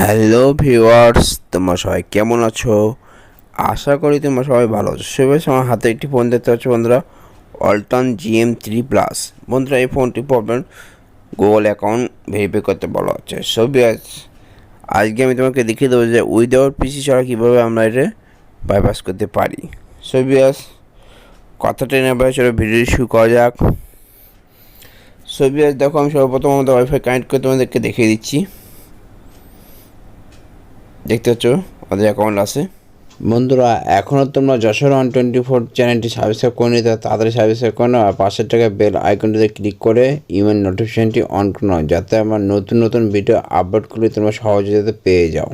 Hello viewers, তোমরা সবাই কেমন আছো? আশা করি তোমরা সবাই ভালো আছো। সেভাবে আমার হাতে একটি ফোন দেখতে পাচ্ছ বন্ধুরা, ওয়ালটন gm3+। বন্ধুরা, এই ফোনটি পাবেন গুগল অ্যাকাউন্ট ভেরিফাই করতে বলা হচ্ছে। সো ভিউয়ার্স, আজকে আমি তোমাকে দেখিয়ে দেবো যে উইদাউট পিসি ছাড়া কীভাবে আমরা এটা বাইপাস করতে পারি। সো ভিউয়ার্স, কথাটা নেবার চলো ভিডিও শুরু করা যাক। সো ভিউয়ার্স, দেখো আমি সর্বপ্রথম আমাদের ওয়াইফাই কানেক্ট করে তোমাদেরকে দেখিয়ে দিচ্ছি। দেখতে পাচ্ছ আমাদের অ্যাকাউন্ট আছে। বন্ধুরা, এখনও তোমরা যশোর 124 চ্যানেলটি সাবস্ক্রাইব করে নিতে তাড়াতাড়ি সাবস্ক্রাইব করে নাও, আর পাশের টাকা বেল আইকনটিতে ক্লিক করে ইমেল নোটিফিকেশনটি অন করে নাও, যাতে আমার নতুন নতুন ভিডিও আপলোড করলে তোমরা সহজে যাতে পেয়ে যাও।